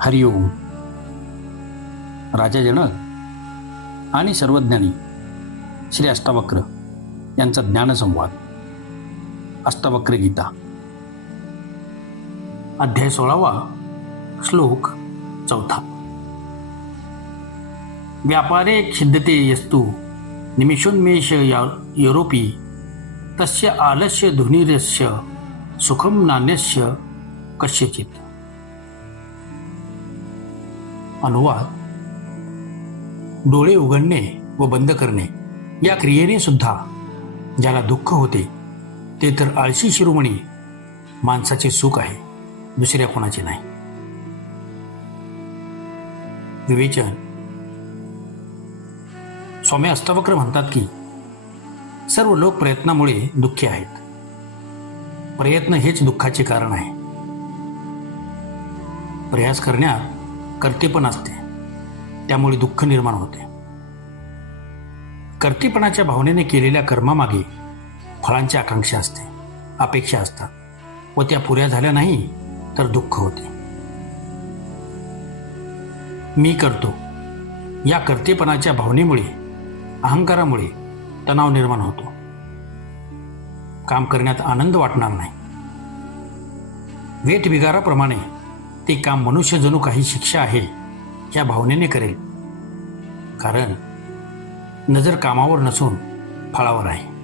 हरिओम राजा जनक आणि सर्वज्ञानी श्री अष्टावक्र यांचा ज्ञानसंवाद. अष्टावक्र गीता. अध्याय सोळावा श्लोक चौथा. व्यापारे छिद्यते यस्तु निमिषोन्मेष या युरोपी तस्य आलस्य धुनिरस्य सुखम नान्यस्य कश्यचित अनुवाद। डोळे उघडणे व बंद करणे या क्रियेने सुद्धा ज्याला दुःख होते ते तर आळशी शिरोमणी माणसाचे सुख आहे दुसऱ्या कोणाचे नाही। विवेचन। स्वामी अष्टावक्र म्हणतात की सर्व लोक प्रयत्नामुळे दुःखी आहेत। प्रयत्न हेच दुःखाचे कारण आहे. प्रयास करण्यात कर्तेपण असते. त्यामुळे दुःख निर्माण होते. कर्तेपणाच्या भावनेने केलेल्या कर्मामागे फळांची आकांक्षा असते अपेक्षा असतात व त्या पुऱ्या झाल्या नाही तर दुःख होते. मी करतो. या कर्तेपणाच्या भावनेमुळे अहंकारामुळे तणाव निर्माण होतो. काम करण्यात आनंद वाटणार नाही. वेट विगाराप्रमाणे ते काम मनुष्य जणू काही शिक्षा आहे या भावनेने करेल. कारण नजर कामावर नसून फळावर आहे.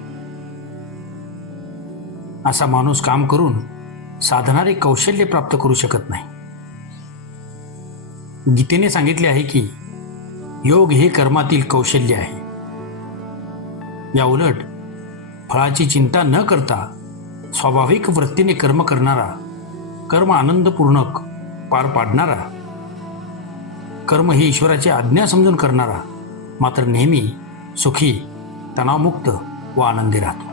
असा माणूस काम करून साधणारे कौशल्य प्राप्त करू शकत नाही. गीतेने सांगितले आहे की योग हे कर्मातील कौशल्य आहे. या उलट फळाची चिंता न करता स्वाभाविक वृत्तीने कर्म करणारा कर्म आनंदपूर्णक पार पाडणारा कर्म ही ईश्वराची आज्ञा समजून करणारा मात्र नेहमी सुखी तणावमुक्त व आनंदी राहतो.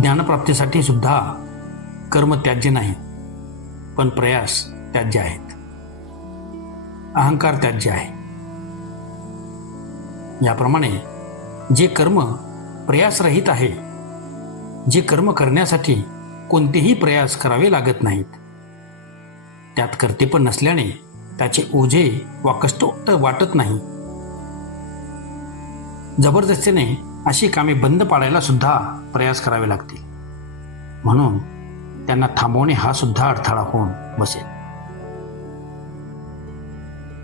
ज्ञानप्राप्तीसाठी सुद्धा कर्म त्याज्य नाही पण प्रयास त्याज्य आहेत. अहंकार त्याज्य आहे. याप्रमाणे जे कर्म प्रयासरहित आहे जे कर्म करण्यासाठी कोणतेही प्रयास करावे लागत नाहीत. त्यात कर्तेपण नसल्याने त्याचे ओझे वा कष्ट वाटत नाही. जबरदस्तीने अशी कामे बंद पाडायला सुद्धा प्रयास करावे लागतील. म्हणून त्यांना थांबवणे हा सुद्धा अडथळा होऊन बसेल.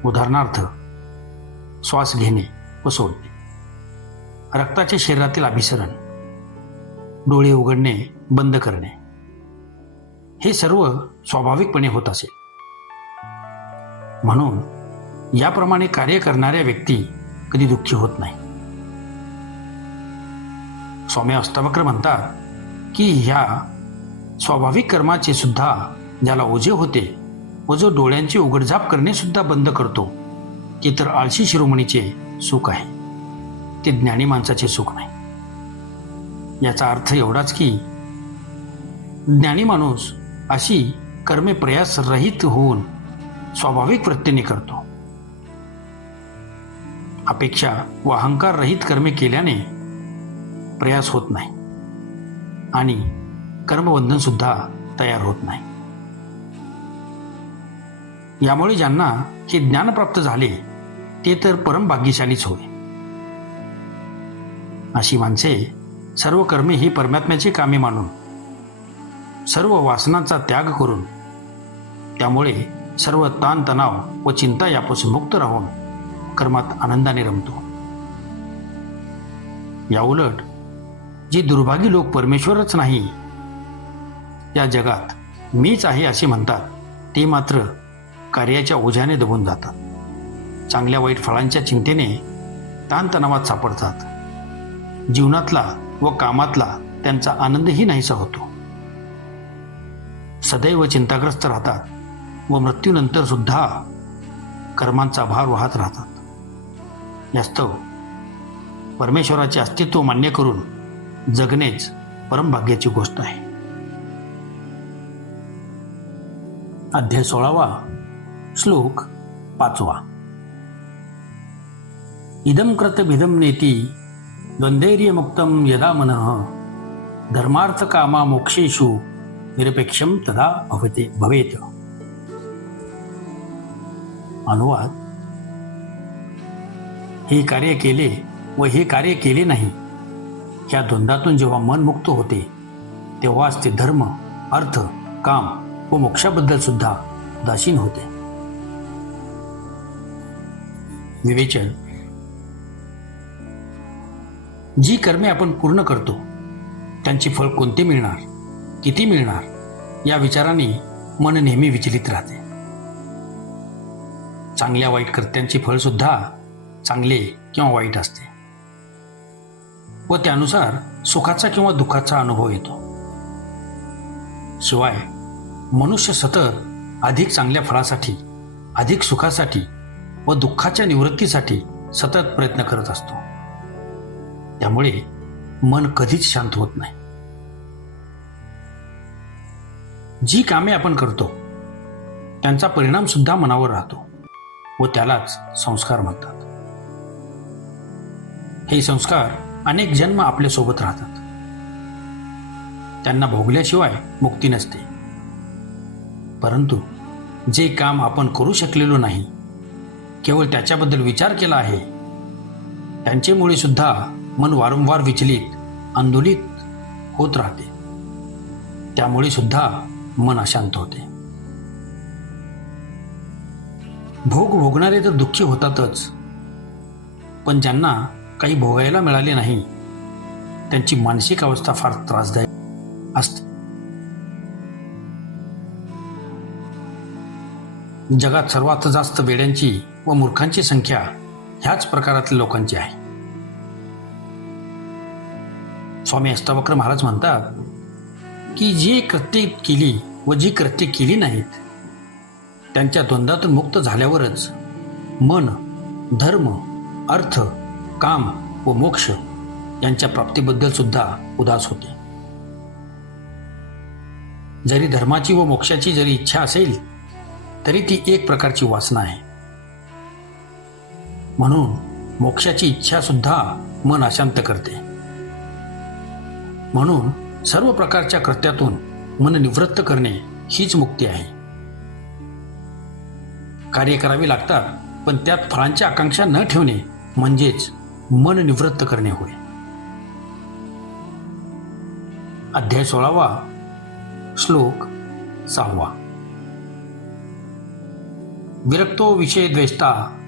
उदाहरणार्थ श्वास घेणे व सोडणे. रक्ताच्या शरीरातील अभिसरण डोळे उघडणे बंद करणे हे सर्व स्वाभाविकपणे होत असेल. म्हणून याप्रमाणे कार्य करणाऱ्या व्यक्ती कधी दुःखी होत नाही. स्वामी अष्टावक्र म्हणतात की ह्या स्वाभाविक कर्माचे सुद्धा ज्याला ओझे होते व जो डोळ्यांची उघडझाप करणे सुद्धा बंद करतो ते तर आळशी शिरोमणीचे सुख आहे. ते ज्ञानी माणसाचे सुख नाही. याचा अर्थ एवढाच की ज्ञानी माणूस अशी कर्मे प्रयास रहित होऊन स्वाभाविक वृत्तीने करतो. अपेक्षा व अहंकार रहित कर्मे केल्याने प्रयास होत नाही आणि कर्मबंधन सुद्धा तयार होत नाही. यामुळे ज्यांना हे ज्ञान प्राप्त झाले ते तर परम भाग्यशालीच होय. अशी माणसे सर्व कर्मे ही परमात्म्याची कामे मानून सर्व वासनांचा त्याग करून त्यामुळे सर्व ताणतणाव व चिंता यापासून मुक्त राहून कर्मात आनंदाने रमतो. याउलट जी दुर्भागी लोक परमेश्वरच नाही या जगात मीच आहे असे म्हणतात ते मात्र कार्याच्या ओझ्याने दबून जातात. चांगल्या वाईट फळांच्या चिंतेने ताणतणावात सापडतात. जीवनातला व कामातला त्यांचा आनंदही नाहीसा होतो. सदैव चिंताग्रस्त राहतात व मृत्यूनंतर सुद्धा कर्मांचा भार वाहत राहतात. यास्तव परमेश्वराचे अस्तित्व मान्य करून जगणेच परमभाग्याची गोष्ट आहे. अध्याय सोळावा श्लोक पाचवा. इदम कृत भिदम नेती द्वंद्वैर्यमुक्तम यदा मन धर्मार्थकामा मोक्षेषु निरपेक्षम तदा भवते भवेत। अनुवाद। हे कार्य केले व हे कार्य केले नाही. या द्वंद्वातून जेव्हा मन मुक्त होते तेव्हाच ते धर्म अर्थ काम व मोक्षाबद्दल सुद्धा उदासीन होते. विवेचन। जी कर्मे आपण पूर्ण करतो त्यांचे फळ कोणते मिळणार किती मिळणार या विचाराने मन नेहमी विचलित राहते. चांगल्या वाईट कर्त्यांची फळ सुद्धा चांगले किंवा वाईट असते. व त्यानुसार सुखाचा किंवा दुःखाचा अनुभव येतो. शिवाय मनुष्य सतत अधिक चांगल्या फळासाठी अधिक सुखासाठी व दुःखाच्या निवृत्तीसाठी सतत प्रयत्न करत असतो. त्यामुळे मन कधीच शांत होत नाही. जी कामे आपण करतो त्यांचा परिणाम सुद्धा मनावर राहतो व त्यालाच संस्कार म्हणतात. हे संस्कार अनेक जन्म आपल्यासोबत राहतात. त्यांना भोगल्याशिवाय मुक्ती नसते. परंतु जे काम आपण करू शकलेलो नाही केवळ त्याच्याबद्दल विचार केला आहे त्यांच्यामुळे सुद्धा मन वारंवार विचलित आंदोलित होत राहते. त्यामुळे सुद्धा मन अशांत होते. भोग भोगणारे तर दुःखी होतातच. पण ज्यांना काही भोगायला मिळाले नाही त्यांची मानसिक अवस्था फार त्रासदायक असते. जगात सर्वात जास्त वेड्यांची व मूर्खांची संख्या ह्याच प्रकारातील लोकांची आहे. स्वामी अष्टावक्र महाराज म्हणतात की जी कृत्ये केली व जी कृत्ये केली नाहीत त्यांच्या द्वंद्वातून मुक्त झाल्यावरच मन धर्म अर्थ काम व मोक्ष यांच्या प्राप्तीबद्दल सुद्धा उदास होते. जरी धर्माची व मोक्षाची जरी इच्छा असेल तरी ती एक प्रकारची वासना आहे. म्हणून मोक्षाची इच्छा सुद्धा मन अशांत करते. म्हणून सर्व प्रकारच्या कृत्यातून मन निवृत्त करणे हीच मुक्ती आहे. कार्य करावी लागतात पण त्यात फळांची आकांक्षा न ठेवणे म्हणजेच मन निवृत्त करणे होय. अध्याय सोळावा श्लोक सहावा. विरक्तो विषय द्वेष्टा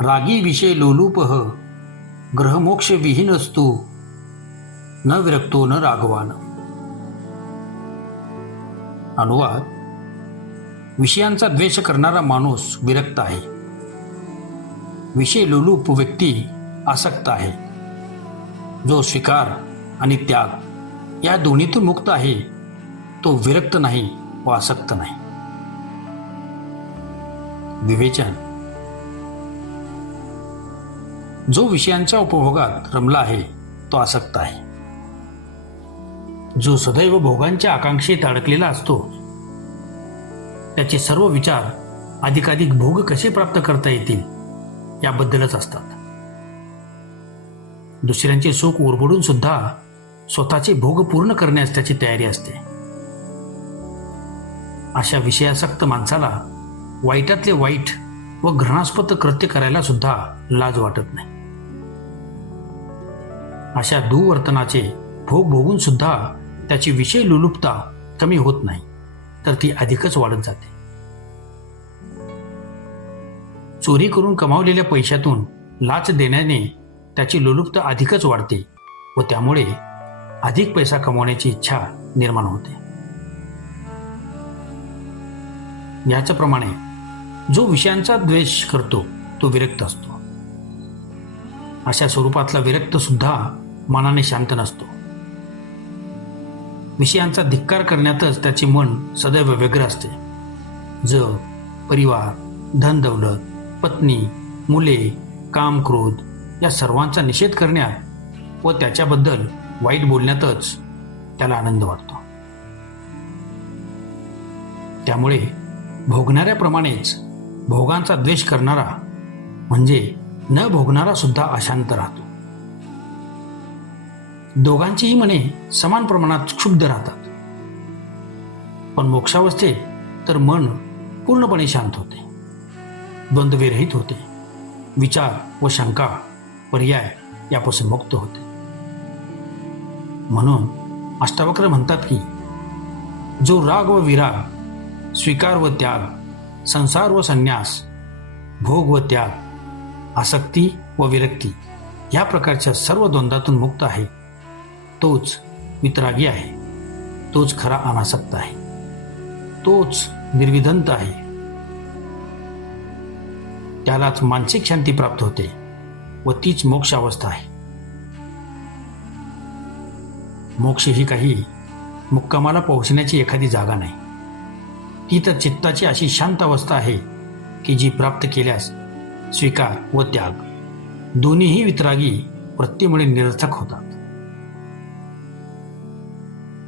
रागी विषय लोलूपह ग्रहमोक्ष विहीनस्तु न विरक्तो न राघवान. अनुवाद विषयांचा द्वेष करणारा माणूस विरक्त आहे. विषय लोलूप व्यक्ती आसक्त आहे. जो स्वीकार आणि त्याग या दोन्हीतून मुक्त आहे तो विरक्त नाही व आसक्त नाही. विवेचन. जो विषयांच्या उपभोगात रमला आहे तो आसक्त आहे. जो सदैव भोगांच्या आकांक्षेत अडकलेला असतो. त्याचे सर्व विचार अधिकाधिक भोग कसे प्राप्त करता येतील याबद्दलच असतात. दुसऱ्यांचे सुख ओरबडून सुद्धा स्वतःचे भोग पूर्ण करण्यास त्याची तयारी असते. अशा विषयासक्त माणसाला वाईटातले वाईट व घृणास्पद कृत्य करायला सुद्धा लाज वाटत नाही. अशा दुवर्तनाचे भोग भोगून सुद्धा त्याची विषय लुलुपता कमी होत नाही तर ती अधिकच वाढत जाते. चोरी करून कमावलेल्या पैशातून लाच देण्याने त्याची लुलुपता अधिकच वाढते व त्यामुळे अधिक पैसा कमावण्याची इच्छा निर्माण होते. याच्याप्रमाणे जो विषयांचा द्वेष करतो तो विरक्त असतो. अशा स्वरूपातला विरक्त सुद्धा मनाने शांत नसतो. विषयांचा धिक्कार करण्यातच त्याचे मन सदैव व्यग्र असते. जग परिवार धनदौलत पत्नी मुले काम क्रोध या सर्वांचा निषेध करण्यात व त्याच्याबद्दल वाईट बोलण्यातच त्याला आनंद वाटतो. त्यामुळे भोगणाऱ्याप्रमाणेच भोगांचा द्वेष करणारा म्हणजे न भोगणारा सुद्धा अशांत राहतो. दोघांचीही मने समान प्रमाणात क्षुब्ध राहतात. पण मोक्षावस्थेत तर मन पूर्णपणे शांत होते. द्वंद्वविरहित होते. विचार व शंका पर्याय यापासून मुक्त होते. म्हणून अष्टावक्र म्हणतात की जो राग व विराग स्वीकार व त्याग संसार व संन्यास भोग व त्याग आसक्ती व विरक्ती या प्रकारच्या सर्व द्वंद्वातून मुक्त आहे. तोच वितरागी आहे. तोच खरा अनासक्त आहे. तोच निर्विधंत आहे. त्यालाच मानसिक शांती प्राप्त होते व तीच मोक्ष अवस्था आहे. मोक्ष ही काही मुक्कामाला पोहोचण्याची एखादी जागा नाही. ती तर चित्ताची अशी शांत अवस्था आहे की जी प्राप्त केल्यास स्वीकार व त्याग दोन्हीही वितरागी वृत्तीमुळे निरर्थक होतात.